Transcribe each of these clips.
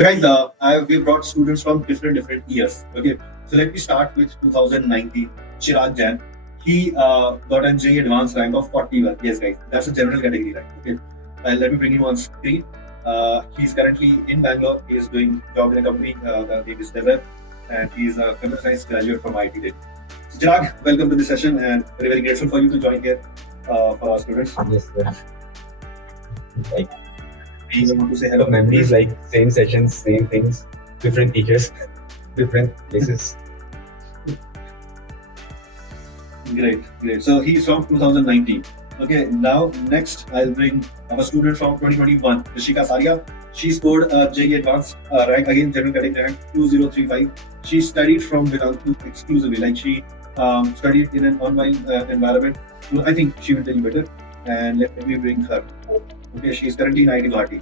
Guys, we brought students from different years. Okay, so let me start with 2019. Chirag Jain. He got a JEE Advanced rank of 41. Yes, guys, that's a general category rank. Okay, let me bring you on screen. He's currently in Bangalore. He is doing job in a company. The name is Dever, and he's a computer science graduate from IIT Delhi. So, Chirag, welcome to the session, and very grateful for you to join here for our students. Yes, sir. Like, You want to say hello? memories, like same sessions, same things, different teachers, different places. Great. So he's from 2019. Okay, now next I'll bring our student from 2021, Rishika Sharia. She scored a JEE Advanced rank, again general category rank 2035. She studied from Vedantu exclusively, like she studied in an online environment. So I think she will tell you better. And let me bring her. Okay, she is currently in IIT Guwahati.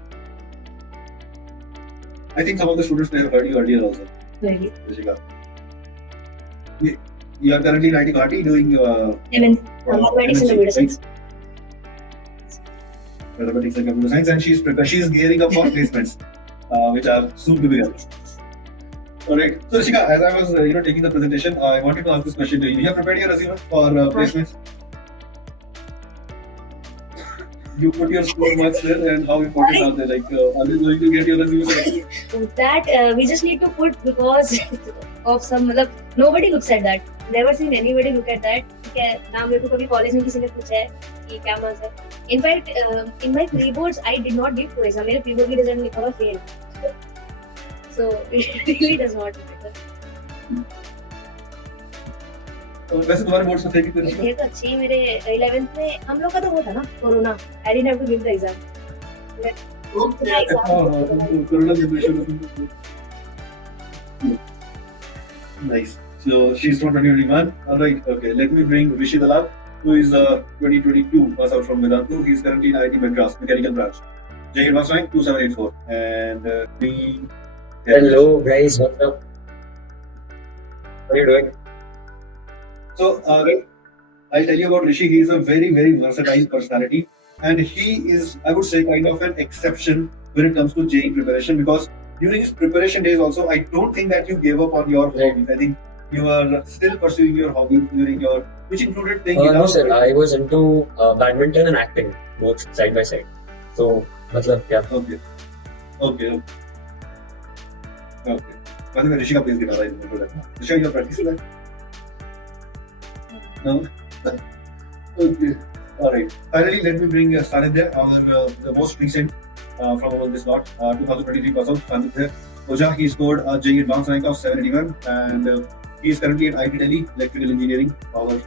I think some of the students may have heard you earlier also. Really? Rishika. You are currently in IIT Guwahati doing mathematics and computer science. Mathematics and computer science, and she's gearing up for placements, which are soon to be released. Alright. So Rishika, as I was taking the presentation, I wanted to ask this question to you. You have prepared your resume for placements? You put your score marks there, and how important are they? Like, are they going to get your resume selected? That we just need to put because of some. Nobody looks at that. Never seen anybody look at that. ना मेरे को कभी college में किसी ने पूछा है कि क्या मार्क्स है. In fact, in my pre-boards, I did not give quiz. मेरे pre-board की रिजल्ट लिखा हुआ fail. So it really does not matter. तो वैसे तुम्हारे बोर्ड से फेंक कितने? ये तो अच्छी मेरे 11th में हम लोग का तो वो था ना corona. I didn't have to give the exam. Corona generation. Nice. So she's from 2021. Alright, okay. Let me bring Rishi Dalal, who is 2022 pass out from Vedantu. He's currently in IIT Madras, mechanical branch. JEE Advanced rank 2784. And Hello, guys. What's up? What are you doing? So I'll tell you about Rishi. He is a very versatile personality, and he is, I would say, kind of an exception when it comes to JEE preparation, because during his preparation days also, I don't think that you gave up on your hobbies. I think you are still pursuing your hobbies during your, which included playing guitar. No, sir. I was into badminton and acting, both side by side. So, yeah. Okay. By the way, Rishika plays guitar. I remember that. Rishika, you're practicing that? No? Okay. Alright. Finally, let me bring Sanidhya, the most recent from all this lot, 2023 pass out, Sanidhya Ojha. He scored a JEE Advanced rank of 781, and he is currently at IIT Delhi, electrical engineering, power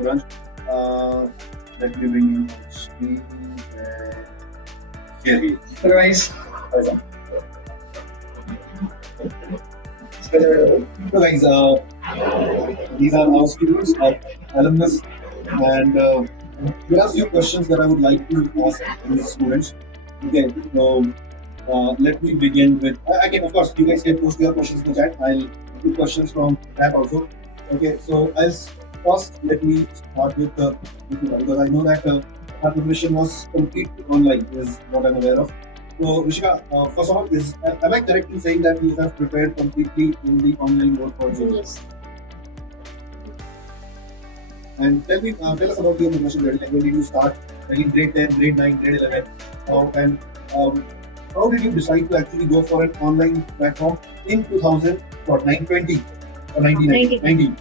branch. Let me bring him on screen. Here he is. Hello guys. So guys, these are our students, our alumnus, and there are few questions that I would like to ask these students. Okay, so let me begin with. Again, of course, you guys can post your questions in the chat. I'll do questions from that also. Okay, so first let me start with because I know that our preparation was completely online, is what I'm aware of. So Rishika, first of all, am I correct in saying that you have prepared completely in the online mode for JEE? Yes. And tell us about your preparation journey. Like, when did you start? Like in grade 10, grade 9, grade 11? How did you decide to actually go for an online platform in 2020 or 1990?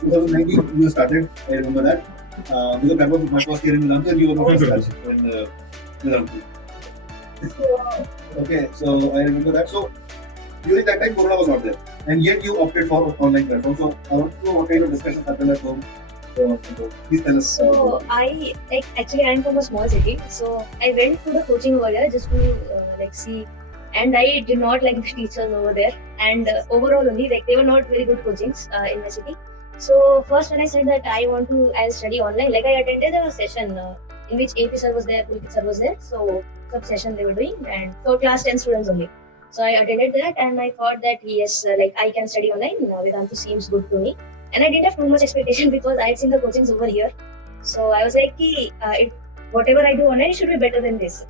2019 you started, I remember that. Because that was my first year in Vedantu, and you were my first class in Vedantu. Okay, so I remember that. So during that time, Corona was not there, and yet you opted for online platform. So I want to know what kind of discussions happened at home. Please tell us. So I'm from a small city, so I went to the coaching over there just to see, and I did not like the teachers over there, and overall only they were not very good coachings in my city. So first when I said that I'll study online, I attended a session in which AP sir was there, Pulkit sir was there, so some session they were doing, and for class 10 students only. So I attended that, and I thought that yes, I can study online. Vedantu seems good to me, and I didn't have too much expectation because I had seen the coachings over here. So I was like, whatever I do online should be better than this.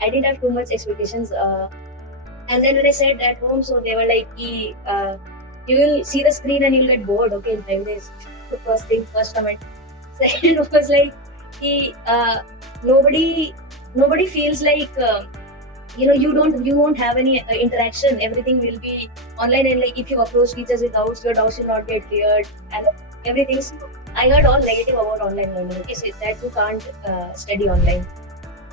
I didn't have too much expectations. And then when I said at home, so they were like, you will see the screen and you'll get bored, okay, in 5 days. The first thing, first comment. Second was like, nobody, nobody feels like, you won't have any interaction. Everything will be online, and like if you approach teachers with doubts, your doubts will not get cleared, and everything. So I heard all negative about online learning. Okay, so that you can't study online.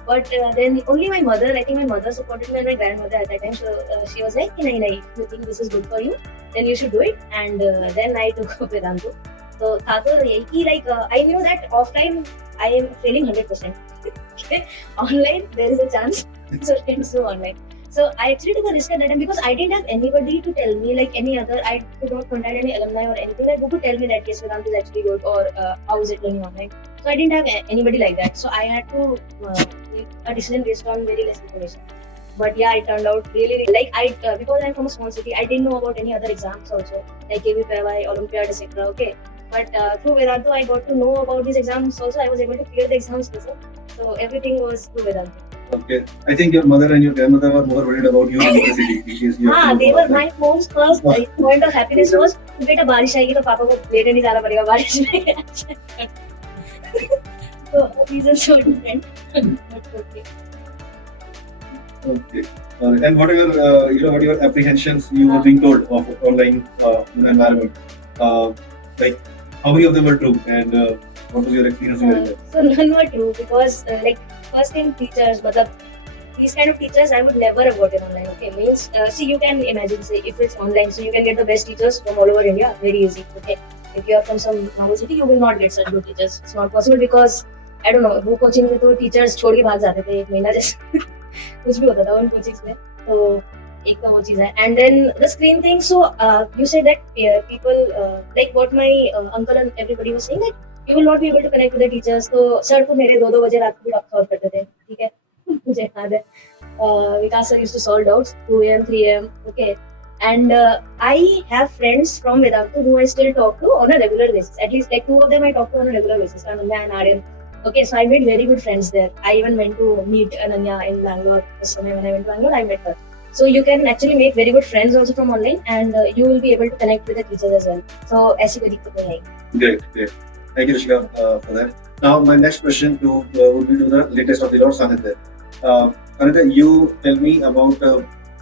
But then only my mother, I think my mother supported me and my grandmother at that time. So she was like, "Nahi, nahi, if you think this is good for you, then you should do it." And then I took up Vedantu. So tha to yahi ki, like I knew that offline I am failing 100%. Okay? Online there is a chance. So let's do online. So I actually took a risk at that time because I didn't have anybody to tell me, like any other. I could not contact any alumni or anything that could tell me that yes, Vedantu is actually good, or how is it learning online. So I didn't have anybody like that. So I had to make a decision based on very less information. But yeah, it turned out really like because I'm from a small city, I didn't know about any other exams also, like KVPY, Olympiad, etc. Okay, but through Vedantu, I got to know about these exams also. I was able to clear the exams also. So everything was through Vedantu. Okay. I think your mother and your grandmother were more worried about you in the city because you have to they go were offline. my mom's first point of happiness was बेटा बारिश आएगी तो पापा को लेने नहीं जाना पड़ेगा बारिश में. So reasons were different. But okay. Okay. And what are your what are your apprehensions you were being told of online environment? Like how many of them were true, and what was your experience with it? So none were true because like first thing teachers, but these kind of teachers I would never have gotten online. Okay, means see, you can imagine, say if it's online, so you can get the best teachers from all over India very easy. Okay, if you are from some normal city, you will not get such good teachers. It's not possible because I don't know, वो coaching में तो teachers छोड़ के भाग जाते थे 1 महीना जैसे कुछ भी होता था उन कोचिंग्स में. तो एक तो वो चीज है. And then the screen thing. So you say that people like what my uncle and everybody was saying that you will not be able to connect with the teachers. तो सर तो मेरे 2-2 बजे रात को भी डॉक्टर करते थे. ठीक है, मुझे याद है. Vikas Sir used to solve doubts 2 a.m., 3 a.m. Okay. And I have friends from Vedantu who I still talk to on a regular basis. At least like 2 of them I talk to on a regular basis. Ananya and Aryan. Okay, so I made very good friends there. I even went to meet Ananya in Bangalore. When I went to Bangalore, I met her. So you can actually make very good friends also from online, and you will be able to connect with the teachers as well. So ऐसी कोई दिक्कत नहीं आएगी. Great. Thank you, Rishika, for that. Now, my next question would be to the latest of the lot, Sanidhya. Sanidhya, you tell me about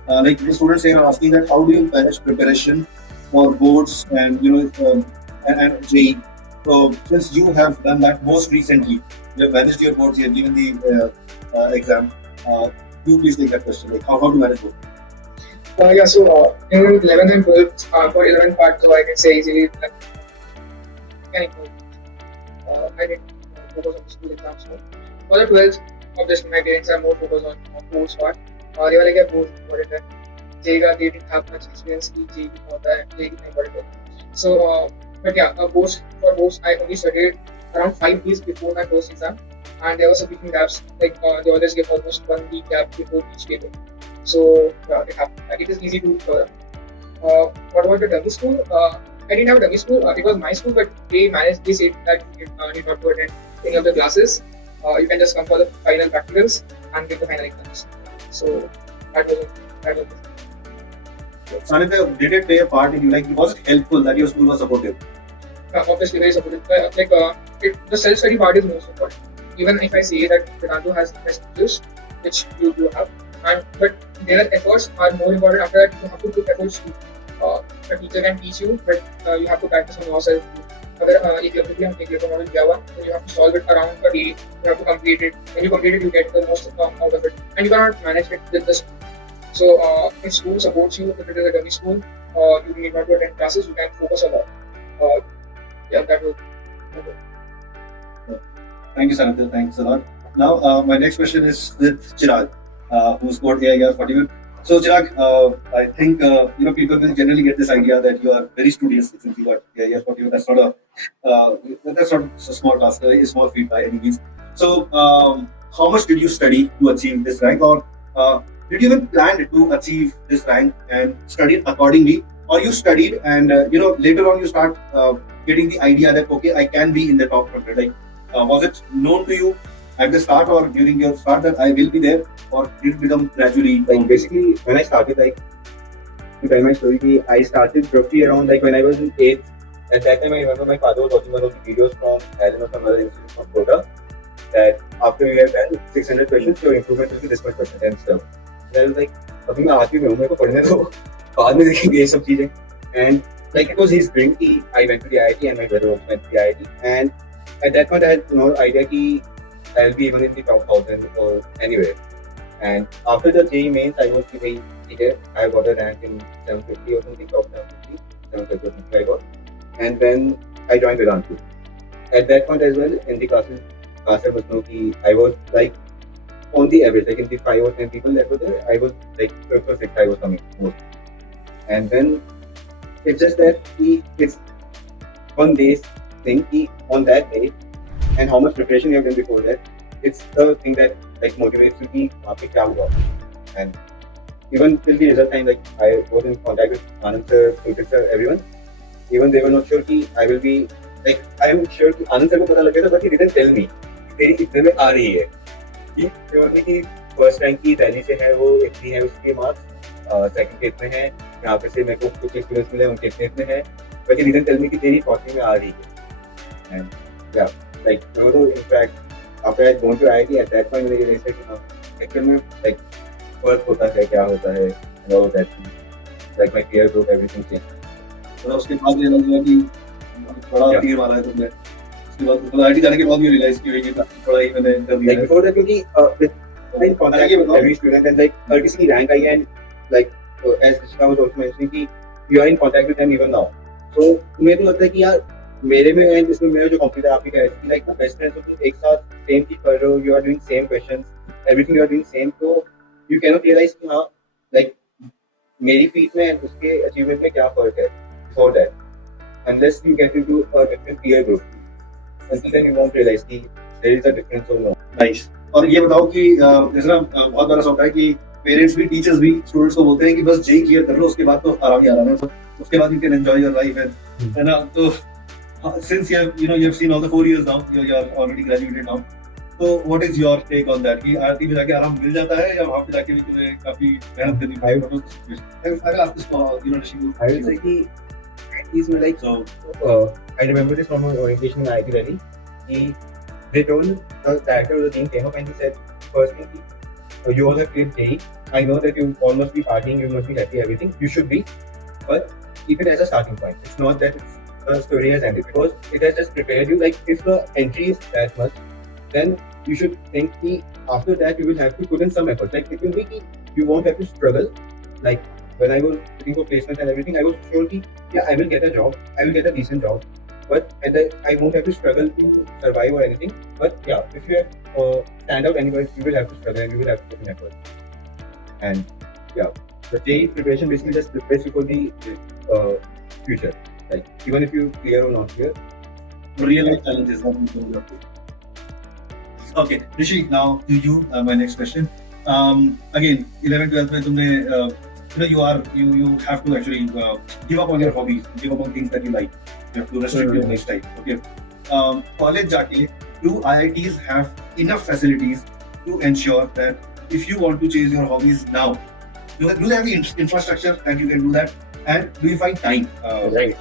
like the students here are asking that how do you manage preparation for boards and and JEE. So since you have done that most recently, you have managed your boards, you have given the exam. You please take that question. Like how to manage both. So in 11th and 12th, for 11th part, so I can say easily that I didn't focus on the school exams. For the 12th, obviously my parents are more focused on boards part. They were like a board important है. JEE का they didn't have much experience कि JEE क्या होता है, JEE कितना important है. So but yeah, for boards I only studied around 5 days before my first exam, and there was some between gaps. Like they always give almost 1 week gap before each paper. So it happened. Like, it is easy to cover. What about the dummy school? I didn't have a dummy school. It was my school, but they said that you need not to attend any of the classes. You can just come for the final practicals and get the final exams. So that was it. Sanidhya, did it play a part in you? Like, was it helpful that your school was supportive? Obviously, very supportive. The self-study part is most important. Even if I say that Vedantu has the best teachers, which you do have, but their efforts are more important. After that, you have to put efforts too. A teacher can teach you, but you have to practice on yourself too. अगर Eklavya model किया हुआ, then you have to solve it around a day. You have to complete it. When you complete it, you get the most out of it, and you cannot manage it with the school. So if school supports you, if it is a dummy school, you need not to attend classes. You can focus a lot. That will. Thank you, Sanidhya. Thanks a lot. Now, my next question is with Chirag, who scored AIR 41. So, Chirag, I think people will generally get this idea that you are very studious since you got AIR 41. That's not a small task, a small feat by any means. So, how much did you study to achieve this rank, or did you even plan to achieve this rank and studied accordingly, or you studied and later on you start getting the idea that okay, I can be in the top 100? Like, was it known to you at the start or during your start that I will be there, or did it become gradually? Like basically, when I started, like to tell my story, I started roughly around like when I was in 8th. At that time, I remember my father was watching one of the videos from Allen or some other institute from Kota that after you have done 600 questions, your improvement will be this much percent and stuff. And I was like, अभी मैं आती हूँ मेरे को पढ़ने दो बाद में देखेंगे ये सब चीजें. And like it was his dream कि I went to the IIT and my brother also went to the IIT. And at that point, I had no idea कि I'll be even in the top 1000 or anywhere. And after the JEE mains, I was thinking, okay, I got a rank in 750 or something, top 750, 750 or something I got. And then I joined Vedantu. At that point as well, in the classes, Kasar was know कि I was like on the average, like in the 5 or 10 people that were there, I was like 5th or 6th I was coming most. And then it's just that it's one day's thing on that day and how much preparation you have done before that. It's the thing that like motivates you कि वहाँ पे क्या हुआ. And even till the result time, like I was in contact with Anand sir, Pulkit sir, everyone. Even they were not sure कि I will be like I am sure कि Anand sir को पता लग गया था, but he didn't tell me तेरी इतने में आ रही है. कि purely कि first rank की दिल्ली से है वो इतनी है उसके marks, second के इतने हैं, यहाँ पे से मेरे को कुछ experience मिले उनके इतने हैं, but he didn't tell me कि तेरी 40 में आ रही है. And yeah, like in fact after I gone to IIT at that point, I realized that actually में like work होता है क्या होता है and all that thing. Like my peer group, everything changed. तो उसके बाद ये लगा कि बड़ा तीर मारा है तुमने. उसके बाद मतलब IIT जाने के बाद भी रियलाइज की कि थोड़ा ही मैंने कर दिया. Like before that, क्योंकि with in contact with every student and like किसी की rank I and like as Rishika was also mentioning कि you are in contact with them even now. So मेरे को लगता है कि यार मेरे में and इसमें मेरा जो कंप्यूटर आप ही कह रहे थे like बेस्ट फ्रेंड्स हो तुम एक साथ सेम चीज कर रहे हो, you are doing same questions, everything you are doing same, so you cannot realize कि हाँ like मेरी फीट में and उसके अचीवमेंट में क्या फर्क है before that unless you get into a different peer group. Until then you won't realize कि there is a difference or no. Nice. और ये बताओ कि जैसे ना बहुत बार ऐसा होता है कि पेरेंट्स भी टीचर्स भी स्टूडेंट्स को बोलते हैं कि बस जेई क्लियर कर लो उसके बाद तो आराम ही आराम है, उसके बाद you can enjoy your life है ना. तो since you have seen all the 4 years now, you are already graduated now, so what is your take on that कि आरती में जाके आराम मिल जाता है या वहाँ पे जाके भी तुम्हें काफी मेहनत करनी पड़ती है? अगर आप इसको I will say कि IITs में like I remember this from my orientation in IIT Delhi. They told the director of the team came up and he said first thing you all have cleared JEE. I know that you all must be partying, you must be happy, everything. You should be, but keep it as a starting point. It's not that the story has ended because it has just prepared you. Like if the entry is that much, then you should think that after that you will have to put in some effort. Like it will be you won't have to struggle. Like when I was looking for placement and everything, I was sure that yeah, I will get a job, I will get a decent job, but and then I won't have to struggle to survive or anything. But yeah, if you have stand out anywhere, you will have to struggle and you will have to put in effort. And yeah, the JEE preparation basically just prepares you for the future. Like even if you clear or not clear, real life challenges that we will have to. Okay, Rishi, now to you, my next question. Again, 11th, 12th में तुमने you have to actually give up on your hobbies, give up on things that you like. You have to restrict your lifestyle. Okay. College जाके, do IITs have enough facilities to ensure that if you want to chase your hobbies now, do they have the infrastructure that you can do that? And do you find time? Right.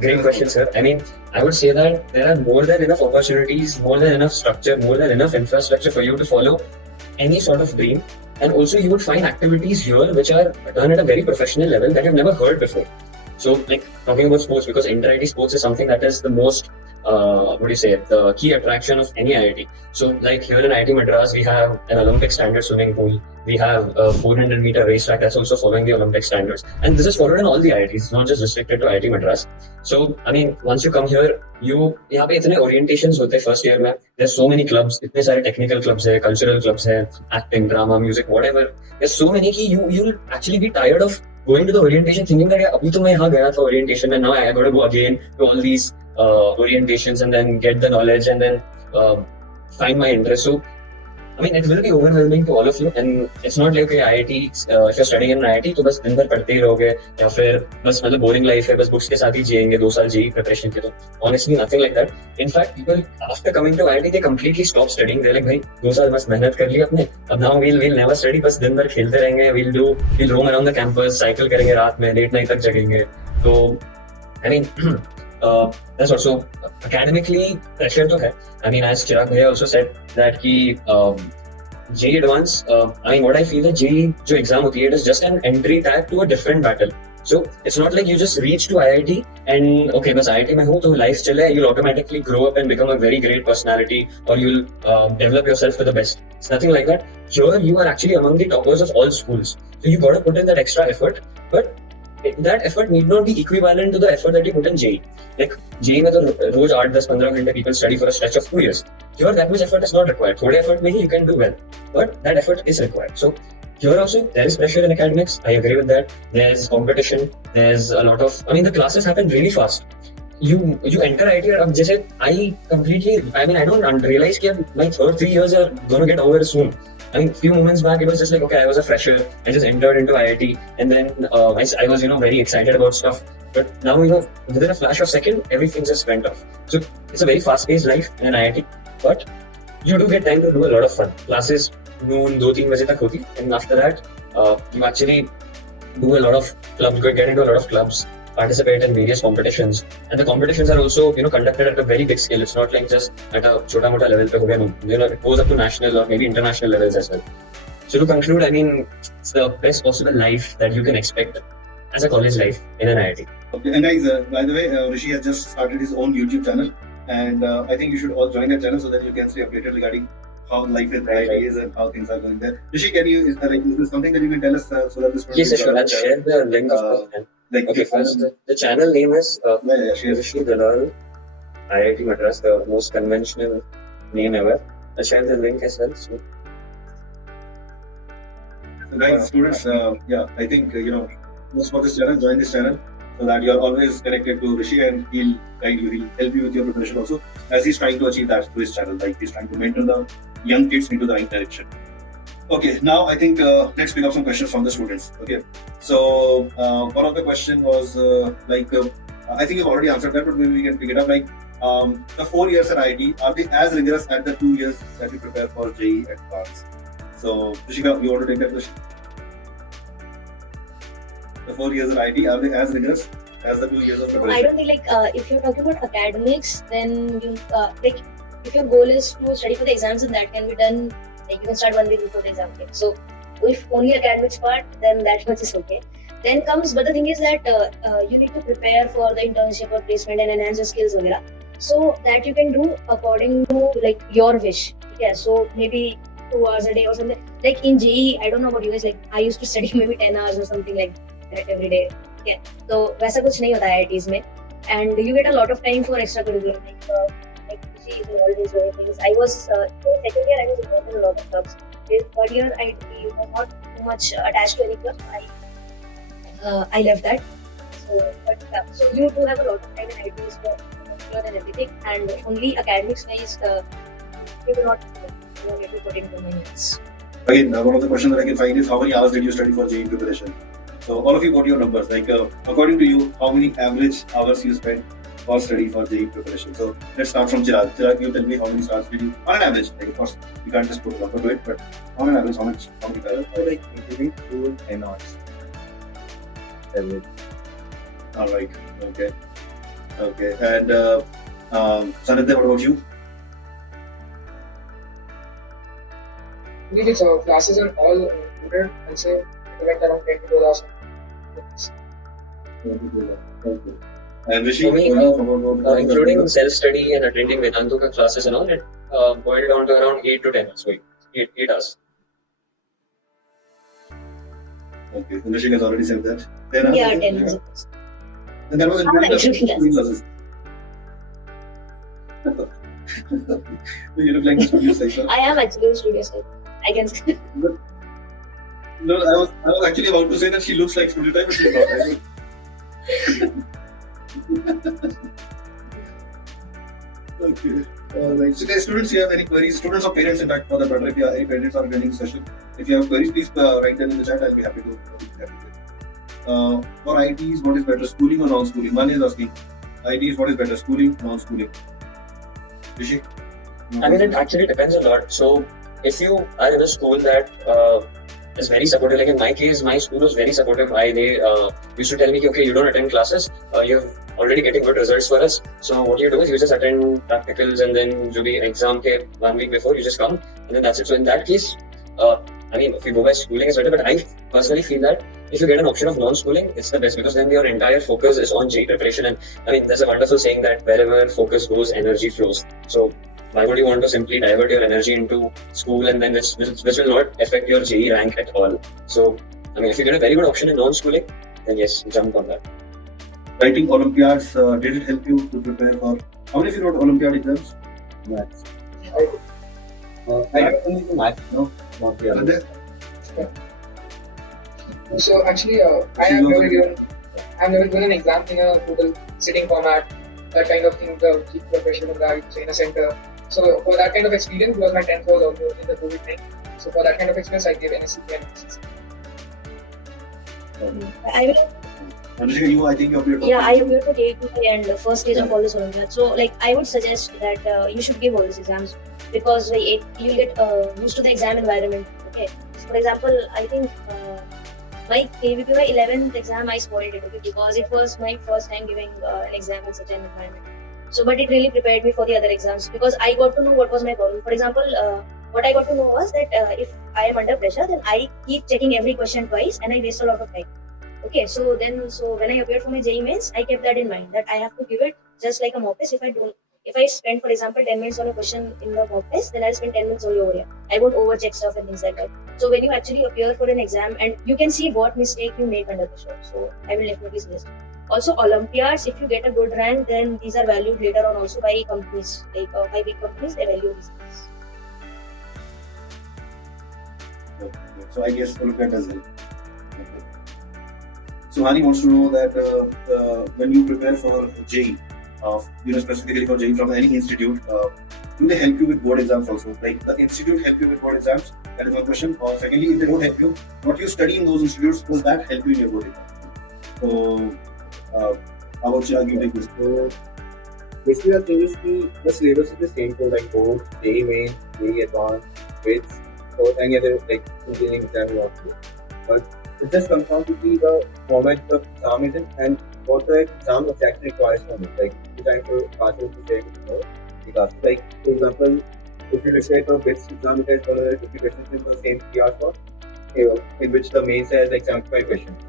Great question, sir. I mean, I would say that there are more than enough opportunities, more than enough structure, more than enough infrastructure for you to follow any sort of dream. And also, you would find activities here which are done at a very professional level that you've never heard before. So, like talking about sports, because inter-IIT sports is something that is the most, the key attraction of any IIT. So, like here in IIT Madras, we have an Olympic standard swimming pool. We have a 400-meter race track that's also following the Olympic standards. And this is followed in all the IITs, it's not just restricted to IIT Madras. So, I mean, once you come here, यहाँ पे इतने orientations होते हैं first year में. There's so many clubs, इतने सारे technical clubs है, cultural clubs है, acting, drama, music, whatever. There's so many कि you'll actually be tired of going to the orientation thinking that yeah, अभी तो मैं यहाँ गया था orientation and now I got to go again to all these orientations and then get the knowledge and then find my interest. So I mean, it will be overwhelming to all of you, and it's not like okay, IIT, if you're studying in IIT, तो बस दिन भर पढ़ते ही रहोगे या फिर बस मतलब boring life है, बस books के साथ ही जिएंगे 2 साल JEE preparation के तो honestly nothing like that. In fact, people after coming to IIT they completely stop studying. They're like भाई 2 साल बस मेहनत कर ली अपने, अब now we'll never study, बस दिन भर खेलते रहेंगे, we'll roam around the campus, cycle करेंगे रात में, late night तक जगेंगे. तो I mean, that's also academically pressure तो है. I mean, as Chirag Bhaiya also said that कि JEE Advanced, I mean, what I feel that JEE जो exam होती है, it is just an entry tag to a different battle. So it's not like you just reach to IIT and okay, बस IIT में हूँ तो life चले, you'll automatically grow up and become a very great personality or you'll develop yourself to the best. It's nothing like that. Here you are actually among the toppers of all schools. So you got to put in that extra effort, but that effort need not be equivalent to the effort that you put in JEE. Like JEE में तो रोज 8, 10, 15 घंटे people study for a stretch of 2 years. Here that much effort is not required. थोड़े effort में ही you can do well, but that effort is required. So here also there is pressure in academics. I agree with that. There's competition. There's a lot of. I mean the classes happen really fast. You enter IIT अब जैसे I mean I don't realize that my third 3 years are gonna get over soon. I mean, few moments back, it was just like, okay, I was a fresher. I just entered into IIT, and then I was, very excited about stuff. But now, within a flash of second, everything just went off. So it's a very fast-paced life in an IIT, but you do get time to do a lot of fun. Classes noon 2-3 बजे तक होती, and after that, you actually do a lot of clubs, get into a lot of clubs, participate in various competitions, and the competitions are also conducted at a very big scale. It's not like just at a chota mota level pe ho gaya, no. It goes up to national or maybe international levels as well. So to conclude, I mean, it's the best possible life that you can expect as a college life in an IIT. Okay, and guys, by the way, Rishi has just started his own YouTube channel, and I think you should all join that channel so that you can stay updated regarding how life in IIT is and how things are going there. Rishi, is there something that you can tell us so that this? Yes, sure. I'll share the link of okay, first, the channel name is Rishi Dalal, IIT Madras, the most conventional name ever. I'll share the link as well. So guys, students, I think, most of this channel, join this channel so that you are always connected to Rishi and he'll guide you, he'll help you with your preparation also as he's trying to achieve that through his channel. Like he's trying to mentor the young kids into the right direction. Okay, now I think let's pick up some questions from the students. Okay, so one of the question was I think you've already answered that, but maybe we can pick it up. Like the 4 years at IIT, are they as rigorous as the 2 years that you prepare for JEE Advanced? So Rishika, you want to take that question? The 4 years at IIT, are they as rigorous as the 2 years of preparation? I don't think if you're talking about academics, then you if your goal is to study for the exams, then that can be done. Like you can start 1 week before the exam date. So if only academics part, then that much is okay. Then comes, but the thing is that you need to prepare for the internship or placement and enhance your skills, etc. So that you can do according to like your wish. Yeah. So maybe 2 hours a day or something. Like in JEE, I don't know about you guys. Like I used to study maybe 10 hours or something like that every day. Yeah. So वैसा कुछ नहीं होता है IITs में. And you get a lot of time for extracurricular. Like she is always doing things. I was second year I was involved in a lot of clubs. Third year I was not too much attached to any club. I left that. So you do have a lot of time in IITs for extracurricular and everything, and only academics wise you do not need to put in too many years. Again, one of the questions that I can find is how many hours did you study for JEE preparation? So all of you got your numbers. Like according to you, how many average hours you spent for study for JEE preparation? So let's start from Chirag. Chirag, you tell me how many stars did you on an average? Like of course you can't just put a number to it, but on an average, how many hours? So like including school 10 hours. Average. All right. Okay. And Sanidhya, what about you? Indeed, classes are all included. I'll say it went around 10 to 12 hours. And Rishi, for me, including self-study and attending Vedantu classes and all, it boiled down to around 8 to 10 hours. So 8 hours. Okay, and Rishika has already said that. 10 hours? Yeah, 10 hours. And that was including the classes. You look like a studio site. I am actually a studio site. I can say. No, I was actually about to say that she looks like studio type, but she's not. Right? Okay. Like, so guys, students, if you have any queries, students or parents, in fact, for that matter, if you have any parents are attending the session, if you have queries, please write them in the chat. I'll be happy to. For IITs, what is better, schooling or non-schooling? One is asking, IITs, what is better, schooling, non-schooling? Rishi? I mean, it actually depends a lot. So, if you are in a school that is very supportive, like in my case, my school was very supportive. They used to tell me, okay, you don't attend classes, you're already getting good results for us. So, what you do is you just attend practicals and then you be exam ke 1 week before, you just come and then that's it. So, in that case, I mean, if you go by schooling, it's better, but I personally feel that if you get an option of non-schooling, it's the best because then your entire focus is on JEE preparation. And I mean, there's a wonderful saying that wherever focus goes, energy flows. So, why would you want to simply divert your energy into school and then which will not affect your JEE rank at all? So, I mean, if you get a very good option in non-schooling, then yes, jump on that. Writing Olympiads, did it help you to prepare for? How many of you wrote Olympiad exams? Maths. I don't think maths, no, not the other. So actually, I have never given an exam in a total sitting format, that kind of thing, the JEE preparation in a center. So for that kind of experience, because my 10th was also in the COVID time, so for that kind of experience, I gave NSCP and NSCC. I will. Rishika, you, I think you're here. Yeah, I appeared for JEE and the first stage of all this Olympiad. So, like, I would suggest that you should give all these exams because like, you'll get used to the exam environment. Okay. So, for example, I think my 11th exam I spoiled it, okay, because it was my first time giving an exam in such an environment. So, but it really prepared me for the other exams because I got to know what was my problem. For example, what I got to know was that if I am under pressure, then I keep checking every question twice and I waste a lot of time. Okay, so when I appeared for my JEE mains, I kept that in mind that I have to give it just like a mock test. If I spend, for example, 10 minutes on a question in the mock test, then I'll spend 10 minutes only over here. I won't overcheck stuff and things like that. So when you actually appear for an exam and you can see what mistake you make under pressure. So I will definitely suggest. Also, Olympiads, if you get a good rank, then these are valued later on also by companies, like by big companies, they value these things. So I guess Olympiad does help. So Hani wants to know that when you prepare for JEE, specifically for JEE from any institute, do they help you with board exams also? Like the institute help you with board exams? That is one question. Or secondly, if they don't help you, what you study in those institutes, does that help you in your board exam? So, how about Chirag, you take this? So basically, the thing is the syllabus is the same for like both JEE main, JEE Advanced, WITS, or any other like engineering exam you want to. But it just comes down to the format the exam is in and what the exam exactly requires from it. Like the time for passing to say because like for example, if you look at the WITS exam, it has 150 questions in the same PR slot, in which the main says like 75 questions.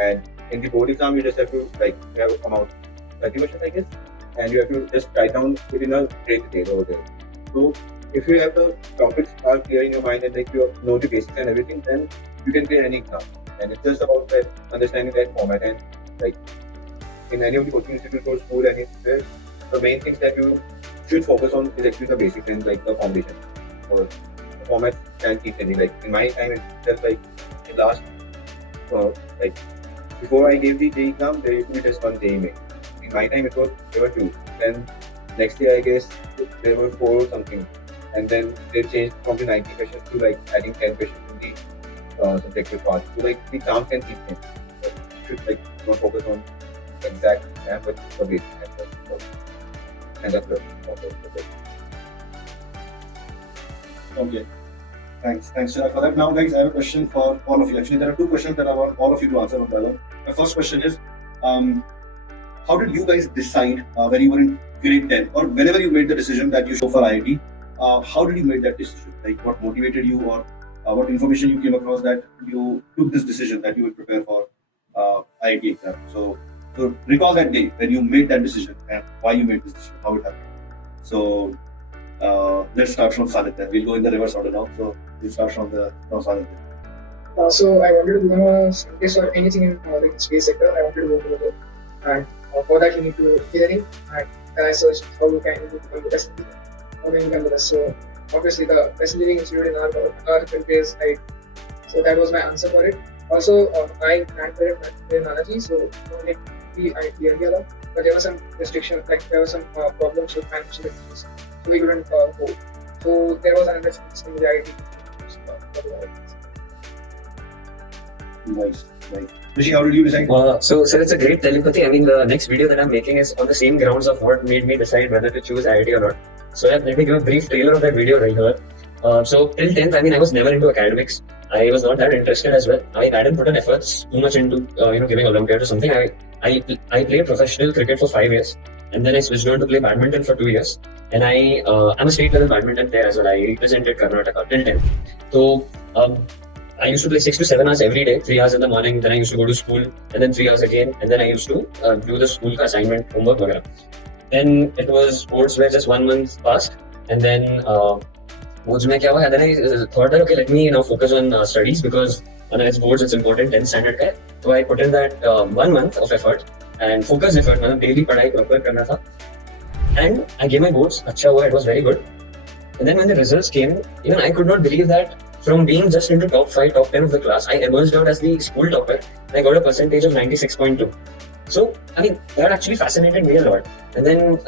And in the board exam, you just have to like have amount 30 questions, I guess, and you have to just write down within a great detail over there. So if you have the topics are clear in your mind and like you know the basics and everything, then you can clear any exam. And it's just about that understanding that format and like in any of the coaching institutes or school, anywhere, the main things that you should focus on is actually the basics and like the foundation. Or the format can keep changing. Like in my time, it's just like the last like before I gave the JEE exam, there used to be just one JEE main. In my time, there were two. Then next year, I guess there were 4 or something. And then they changed from the 90 questions to like adding 10 questions in the subjective part. So like the exam can keep changing. So you should like not focus on the exact exam, but the basic and that's the Okay. Thanks, Chirag, for that. Now, guys, I have a question for all of you. Actually, there are 2 questions that I want all of you to answer one by one. My first question is, how did you guys decide when you were in grade 10 or whenever you made the decision that you should go for IIT? How did you make that decision? Like, what motivated you, or what information you came across that you took this decision that you would prepare for IIT exam? So recall that day when you made that decision and why you made this decision, how it happened. So let's start from Sanidhya. We'll go in the reverse order now. So we'll start from Sanidhya. So I wanted to become a scientist or anything in the space sector. I wanted to go to it, and for that you need to do engineering. And then I searched how you can become the best engineer. How can you become the best? So obviously the best engineering institute in our country is IIT. So that was my answer for it. Also, I graduated in Nanaji, so only the IIT Delhi, but there were some restrictions, like there were some problems with financial issues. so we couldn't go. So there was another space in the IIT. Nice. Rishi, how did you decide? So, sir, it's a great telepathy. I mean, the next video that I'm making is on the same grounds of what made me decide whether to choose IIT or not. So, let me give a brief trailer of that video right here. So, till 10th, I mean, I was never into academics. I was not that interested as well. I hadn't put in efforts too much into, giving Olympiad or something. I played professional cricket for 5 years, and then I switched on to play badminton for 2 years. And I'm a state level badminton player as well. I represented Karnataka till 10th. So, I used to play 6 to 7 hours every day, 3 hours in the morning, then I used to go to school, and then 3 hours again, and then I used to do the school assignment, homework, वगैरह. Then it was sports where just 1 month passed, and then boards में क्या हुआ? Then I thought that okay, let me now focus on studies because when it's boards, it's important, 10th standard का है. So I put in that 1 month of effort and focused effort, मतलब daily पढ़ाई proper करना था. And I gave my boards, अच्छा हुआ, it was very good. And then when the results came, even I could not believe that from being just into top 5, top 10 of the class, I emerged out as the school topper. And I got a percentage of 96.2. So, I mean, that actually fascinated me a lot. And then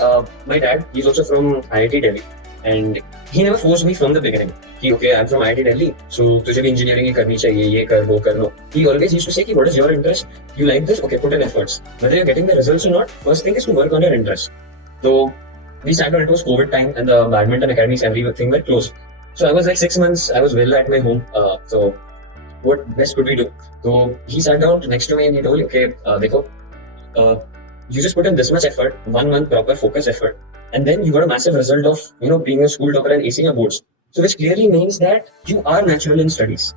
my dad, he's also from IIT Delhi. And he never forced me from the beginning. He, okay, I'm from IIT Delhi, so तुझे भी engineering ही करनी चाहिए, ये कर, वो कर लो. He always used to say, what is your interest? You like this? Okay, put in efforts. Whether you're getting the results or not, first thing is to work on your interest. So, we sat down, it was COVID time, and the badminton academies, everything were closed. So I was like 6 months, I was well at my home. So what best could we do? So he sat down next to me and he told me, okay, Dekho, you just put in this much effort, 1 month proper focus effort, and then you got a massive result of, being a school topper and acing your boards. So which clearly means that you are natural in studies.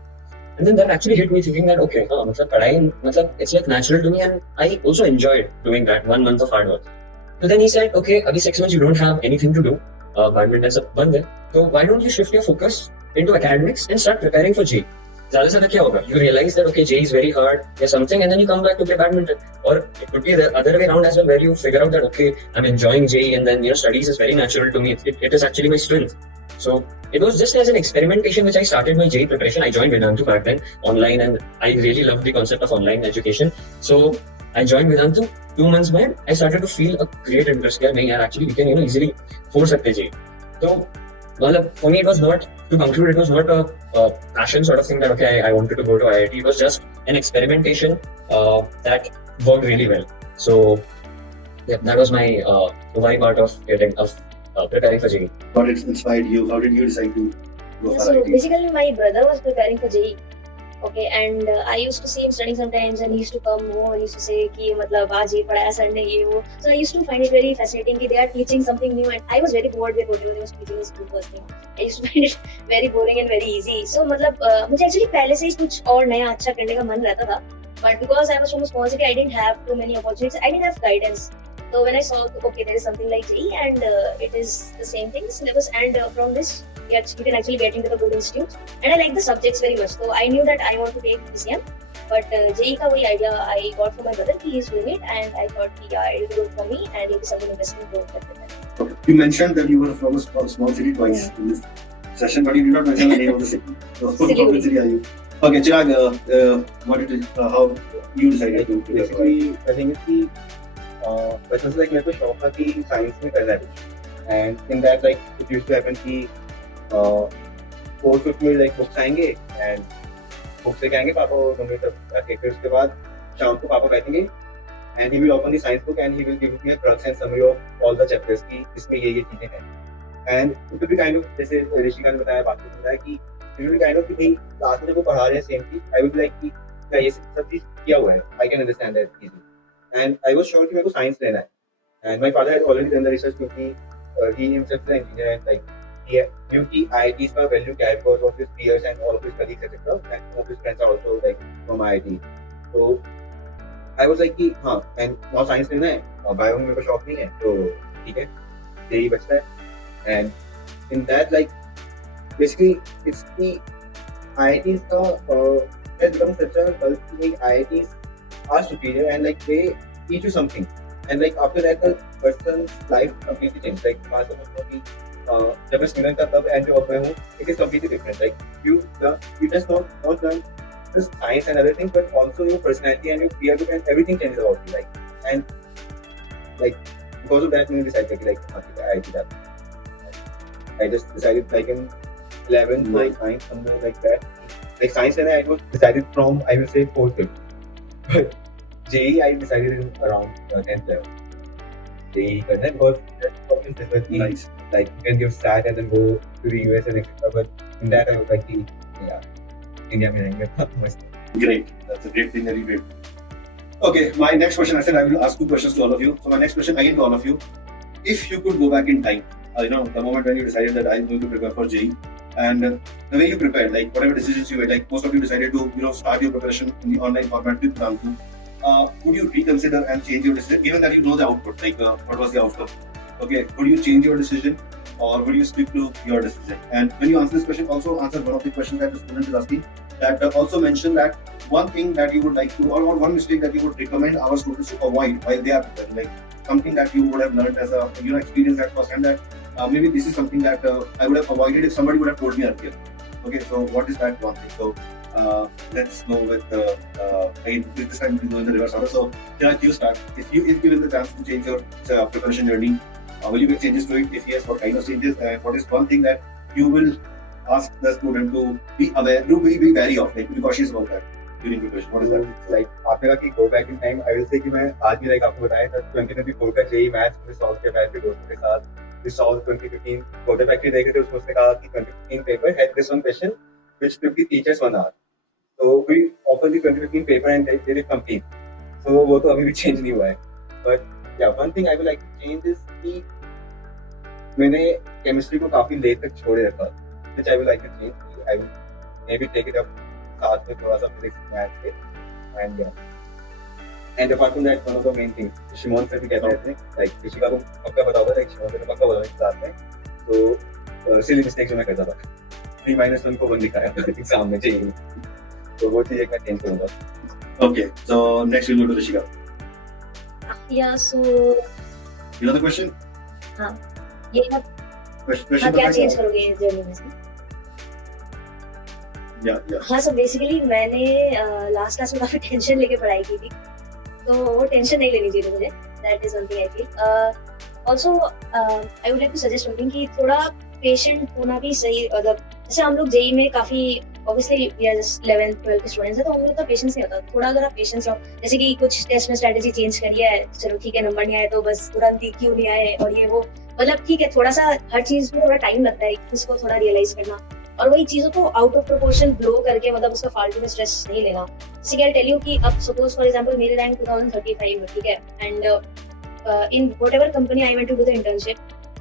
And then that actually hit me thinking that, okay, it's like natural to me, and I also enjoyed doing that 1 month of hard work. So then he said, okay, abhi 6 months you don't have anything to do. Badminton सब बंद है, so why don't you shift your focus into academics and start preparing for JEE? ज़्यादा से ज़्यादा क्या होगा? You realize that okay, JEE is very hard or something, and then you come back to play badminton. Or it could be the other way around as well, where you figure out that okay, I'm enjoying JEE, and then studies is very natural to me. It is actually my strength. So it was just as an experimentation which I started my JEE preparation. I joined Vedantu back then online, and I really loved the concept of online education. So I joined Vedantu. 2 months back, I started to feel a great interest here. Actually, we can easily force सकते JEE. So, well, for me, it was not, to conclude, it was not a passion sort of thing that okay, I wanted to go to IIT. It was just an experimentation that worked really well. So, yeah, that was my vibe out of preparing for JEE. What inspired you? How did you decide to go for So IIT? basically, my brother was preparing for JEE. Okay, and I used to see him studying sometimes, and he used to come home and used to say कि मतलब आज ये पढ़ाया sir ने ये वो. So I used to find it very fascinating कि they are teaching something new, and I was very bored with what they was teaching in school first thing. I used to find it very boring and very easy. So मतलब मुझे actually पहले से ही कुछ और नया अच्छा करने का मन रहता था. But because I was from a small city, I didn't have too many opportunities. I didn't have guidance. So when I saw okay, there is something like JEE, and it is the same thing, syllabus, and from this you can actually get into the good institute. And I like the subjects very much. So I knew that I want to take PCM. But JEE का वही idea I got from my brother. He is doing it, and I thought yeah, it will be good for me, and it will be something interesting to get with. Okay. You mentioned that you were from a small city twice in this session, but you did not mention the name of the city. So, from which city are you? Okay, Chirag, what did it, how you decided to? Basically, I think it's बचपन से मेरे को शौक था कि science में करना है कुछ, and in that it used to happen कि फोर्थ फिफ्थ में बुक्स आएंगे एंड बुक्स लेके आएंगे पापा और मम्मी तक, फिर उसके बाद शाम को पापा बैठेंगे and he will open the science book and he will give me a crux and summary of all the chapters की इसमें ये चीजें हैं, and it will be kind of जैसे ऋषिका ने बताया, बात बताया कि it will be kind of कि भाई क्लास में जब वो पढ़ा रहे हैं सेम चीज, आई विल बी लाइक कि क्या ये सब चीज किया हुआ है, I can understand that easily. And I was sure कि मेरे को साइंस लेना है, and my father had already done the research क्योंकि he himself is an engineer and he knew कि IITs का value क्या है because of his peers and all of his colleagues etc. and some of his friends are also from IIT. So I was like कि हाँ, and now science लेना है और bio में मेरे को शौक नहीं है, तो ठीक है JEE बचता है, and in that basically it's कि IITs का has become such a cult कि IITs are superior and they teach you something, and after that the person's life completely changed. पास कि जब मैं स्टूडेंट था तब एंड जॉब में हूँ, it is completely different. You just not learn just science and other things, but also your personality and your peer group and everything changes about you. And because of that, we decided कि IIT that. I just decided like in 11th or Right. 9th, somewhere like that. Like science and I was decided from, I will say, 4th, 5th. But JEE I decided in around 10th level. JEE करना है because that's what is different. Nice. Like you can give SAT and then go to the US and etc. But in that I was like, yeah, India में रहेंगे मस्त. Great. That's a great thing that you did. Okay, my next question, I said I will ask 2 questions to all of you. So my next question again to all of you. If you could go back in time, the moment when you decided that I'm going to prepare for JEE, and the way you prepared, like whatever decisions you made, like most of you decided to, start your preparation in the online format with Vedantu. Would you reconsider and change your decision, given that you know the output, like what was the outcome? Okay, would you change your decision or would you stick to your decision? And when you answer this question, also answer one of the questions that the student is asking. That also mention that one thing that you would like to, or one mistake that you would recommend our students to avoid while they are preparing, like something that you would have learned as a experience at first hand, that maybe this is something that I would have avoided if somebody would have told me earlier. Okay, so what is that one thing? So let's go with again, this time we do in the reverse order. So Chirag, you start. If given the chance to change your preparation journey, will you make changes to it? If yes, what kind of changes? And what is one thing that you will ask the student to be aware, to be wary of, like be cautious about that during preparation? What is that? Like आपने कहा कि go back in time, I will say कि मैं आज भी like आपको बताया था 2024 का JEE मैथ्स में सॉल्व किया मैथ्स के दोस्तों के साथ. We solved 2015 quarter factory देखे थे, उसमें उसने कहा कि 2015 paper had this one question which took the teachers 1 hour. So we opened the 2015 paper and they did it complete. So वो तो अभी भी change नहीं हुआ है. But yeah, one thing I would like to change is कि मैंने chemistry को काफी late तक छोड़े रखा, which I would like to change. I will maybe take it up साथ में थोड़ा सा physics math के, and yeah. And apart from that, one of the main things, शिमोन से भी कहते रहते हैं, like ऋषिका को पक्का पता होगा, like शिमोन से तो पक्का पता होगा क्लास में. तो silly mistakes जो मैं करता था, 3-1 को 1 लिखाया एग्जाम में चाहिए, तो वो चीज़ एक मैं चेंज करूँगा. Okay, so next we'll go to Rishika. Yeah, so You know the question? ये आप Question क्या बताइए. चेंज करोगे इस जर्नी में से? Yeah. हाँ, सो बेसिकली मैंने लास्ट क्लास में काफी टेंशन लेके पढ़ाई की थी, तो वो टेंशन नहीं लेनी चाहिए मुझे. That is something I feel. Also I would like to suggest something कि थोड़ा पेशेंट होना भी सही. मतलब जैसे हम लोग जेई में काफी ऑब्वियसली 11th 12th के स्टूडेंट्स हैं, तो हम लोग का पेशेंस नहीं होता. थोड़ा अगर आप पेशेंस हो, जैसे कि कुछ टेस्ट में स्ट्रेटेजी चेंज करी है, चलो ठीक है नंबर नहीं आए तो बस तुरंत ही क्यों नहीं आए और ये वो, मतलब ठीक है थोड़ा सा हर चीज में थोड़ा टाइम लगता है इसको थोड़ा रियलाइज करना, और वही चीजों को आउट ऑफ प्रोपोर्शन ब्लो करके मतलब उसका फालतू में स्ट्रेस नहीं लेना. जैसे कि आई टेल यू कि अब सपोज फॉर एग्जांपल मेरे रैंक 2035 में, ठीक है, and in whatever company I went to do the internship,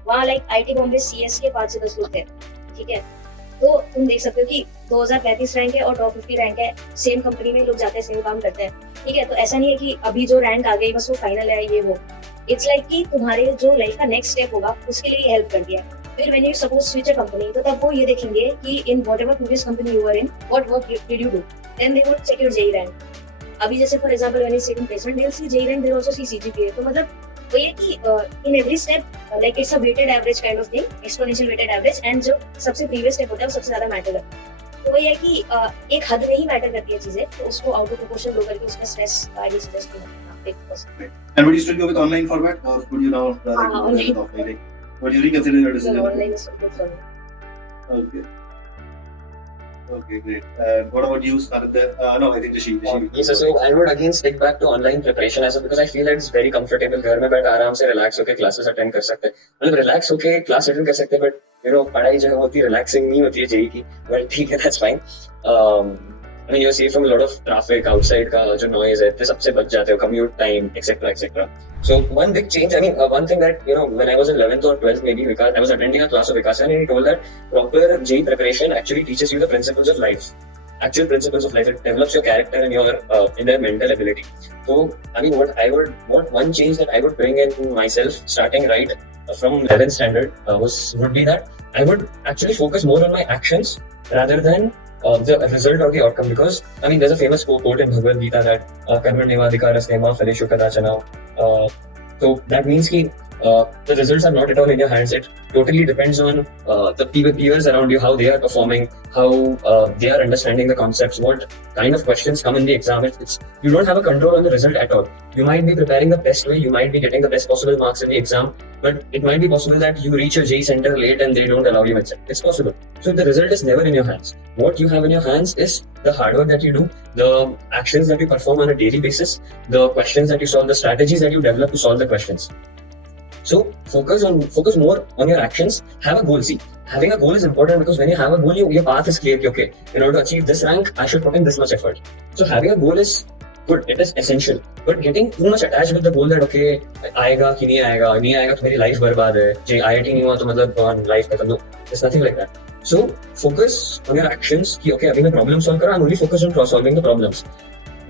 वहाँ लाइक आईटी बॉम्बे सीएस के 5 से 10 लोग थे, ठीक है. तो तुम देख सकते हो कि 2035 रैंक है और टॉप 50 रैंक है, सेम कंपनी में लोग जाते हैं, सेम काम करते हैं, ठीक है. तो ऐसा नहीं है कि अभी जो रैंक आ गई बस वो फाइनल है ये वो. इट्स लाइक कि तुम्हारे जो लाइफ का नेक्स्ट स्टेप होगा उसके लिए हेल्प कर दिया. फिर when you suppose switch a company, तो तब वो ये देखेंगे कि in whatever previous company you were in, what work did you do, then they would check your JEE rank. अभी जैसे for example when you seeking placement, they will see JEE rank, they will also see CGPA. तो मतलब वो ये कि in every step like it's a weighted average kind of thing, exponential weighted average, and जो सबसे previous step होता है वो सबसे ज्यादा मैटर करता है. तो वही है कि एक हद में ही मैटर करती है चीजें, तो उसको आउट ऑफ प्रोपोर्शन लो करके उसमें stress I will suggest to take person. And would you still go with online format, or would you now rather go online. with offline? Like, would you reconsider your decision? Online is good for me. Okay. Okay, great. And what about you, Sanidhya? No, I think Rishi. Yes, so I would again stick back to online preparation as well, because I feel that it's very comfortable. घर में बैठ आराम से relax होके classes attend कर सकते हैं. मतलब relax होके class attend कर सकते हैं, but पढ़ाई जो होती है relaxing नहीं होती है जेई की. But ठीक है, that's fine. I mean, you're safe from a lot of traffic outside का जो noise है, तो सबसे बच जाते हो, commute time, etc., etc. So one big change, I mean, one thing that, when I was in 11th or 12th, maybe Vikas, I was attending a class of Vikas Sir, and he told that proper JEE preparation actually teaches you the principles of life. Actual principles of life. It develops your character and your inner mental ability. So, I mean, what one change that I would bring in myself, starting right from 11th standard, would be that I would actually focus more on my actions rather than the result or the outcome. Because, I mean, there's a famous quote in Bhagavad Gita that karmanevadhikaraste ma phaleshu kadachana. So that means कि the results are not at all in your hands. It totally depends on the peers around you, how they are performing, how they are understanding the concepts, what kind of questions come in the exam. You don't have a control on the result at all. You might be preparing the best way, you might be getting the best possible marks in the exam, but it might be possible that you reach your JEE center late and they don't allow you exam. It's possible. So the result is never in your hands. What you have in your hands is the hard work that you do, the actions that you perform on a daily basis, the questions that you solve, the strategies that you develop to solve the questions. So focus more on your actions. Have a goal. See, having a goal is important because when you have a goal, your path is clear. Okay, in order to achieve this rank, I should put in this much effort. So having a goal is good. It is essential. But getting too much attached with the goal that okay, आएगा कि नहीं आएगा तो मेरी life बर्बाद है. जे IIT नहीं हुआ तो मतलब gone life खत्म. No, there's nothing like that. So focus on your actions. कि okay, अभी मैं problem solve कर रहा हूँ. I'm only focused on solving the problems.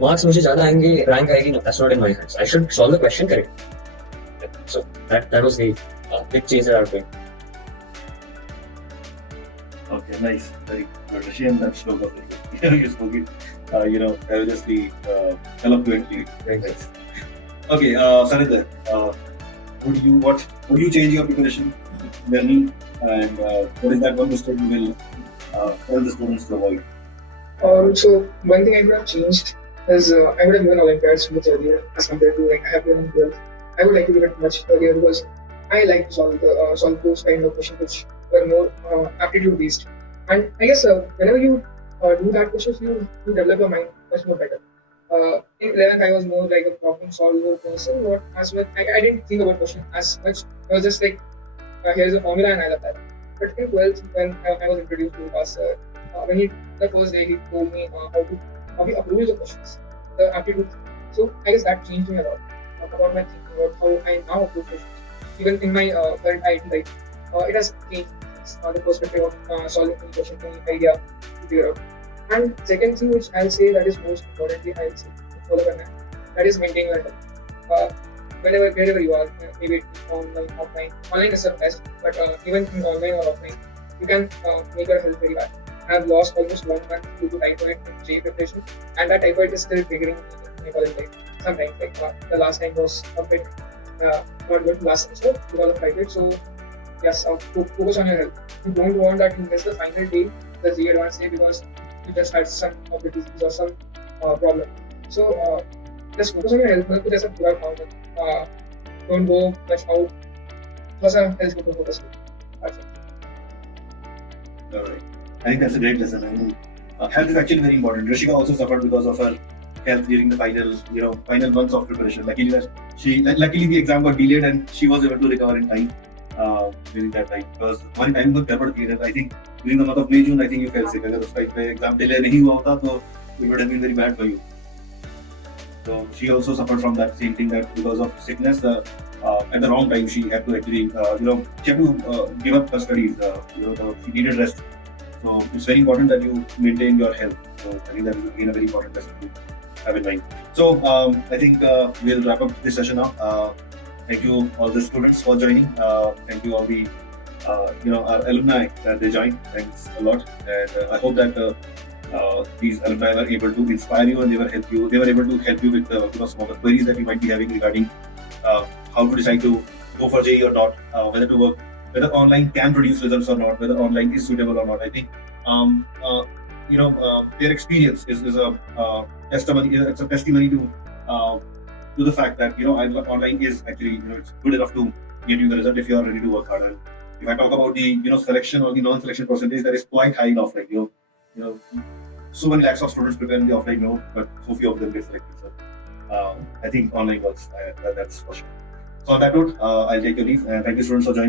Marks मुझे ज़्यादा आएंगे, rank आएगी. No, that's not in my hands. I should solve the question correct. So that was the big change that I made. Okay, nice, very good. Rishi, and that slogan, you spoke it, eloquently, very nice. Okay, Sanidhya, would you change your preparation journey, and what is that one mistake you will tell the students to avoid? So one thing I would have changed is I would have given Olympiads much earlier as compared to like I have given in 12th. I would like to give it much earlier because I like to solve those kind of questions which were more aptitude based. And I guess whenever you do that questions, you develop your mind much more better. In 11th, I was more like a problem solver person. Not as much. I didn't think about questions as much. I was just like, here's a formula and I love that. But in 12th, when I was introduced to Vikas Sir, the first day he told me how he approves the questions, the aptitude. So I guess that changed me a lot about my thinking about how I now approach questions. Even in my current IIT life, it has changed the perspective of solving any question, any idea to figure out. And second thing which I'll say that is most importantly, I'll say follow that is maintaining your health. Wherever you are, maybe it's online, offline. Online is the best, but even in online or offline, you can make your health very bad. I have lost almost 1 month due to typhoid in JEE preparation, and that typhoid is still triggering in my college life. Sometimes, like the last time was a bit not good last semester because of typhoid. So yes, focus on your health. You don't want that you miss the final day, the JEE Advanced day, because you just had some of the disease or some problem. So just focus on your health. Not just a pura fountain. Don't go rush out. Just a health to focus on. That's it. Alright. I think that's a great lesson. I mean, health is actually very important. Rishika also suffered because of her health during the final months of preparation. Luckily the exam got delayed and she was able to recover in time during that time. Because one time was garbad period. I think during the month of May, June, I think you fell sick. अगर उस time पे exam delay नहीं हुआ होता तो it would have been very bad for you. So she also suffered from that same thing, that because of sickness at the wrong time she had to actually she had to give up her studies. She needed rest. So it's very important that you maintain your health. So I think that is again a very important lesson to have in mind. So I think we'll wrap up this session now. Thank you all the students for joining. Thank you all the our alumni that they joined. Thanks a lot, and I hope that these alumni were able to inspire you and they were able to help you with some of the queries that you might be having regarding how to decide to go for JEE or not, whether to work, whether online can produce results or not, whether online is suitable or not. I think their experience is a testimony. It's a testimony to the fact that online is actually it's good enough to get you the result if you are ready to work hard. And if I talk about the selection or the non-selection percentage, that is quite high in offline. So many lakhs of students prepare in the offline mode, but so few of them get selected. So I think online works. That's for sure. So on that note, I'll take your leave, and thank you students for joining.